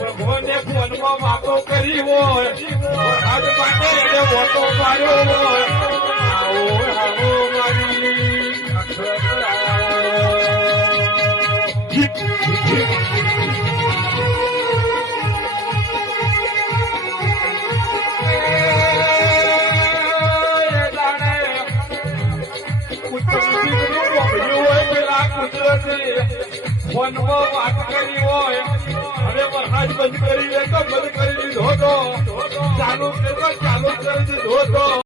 ભગવાને ફોનમાં વાતો કરી હોય આજ માટે એને વોટો માર્યો હોય આવો આવો મારી ફોનમાં વાત કરી હોય હવે વરસાદ બંધ કરી દે તો બંધ કરી દીધો તો ચાલુ કરી દીધો તો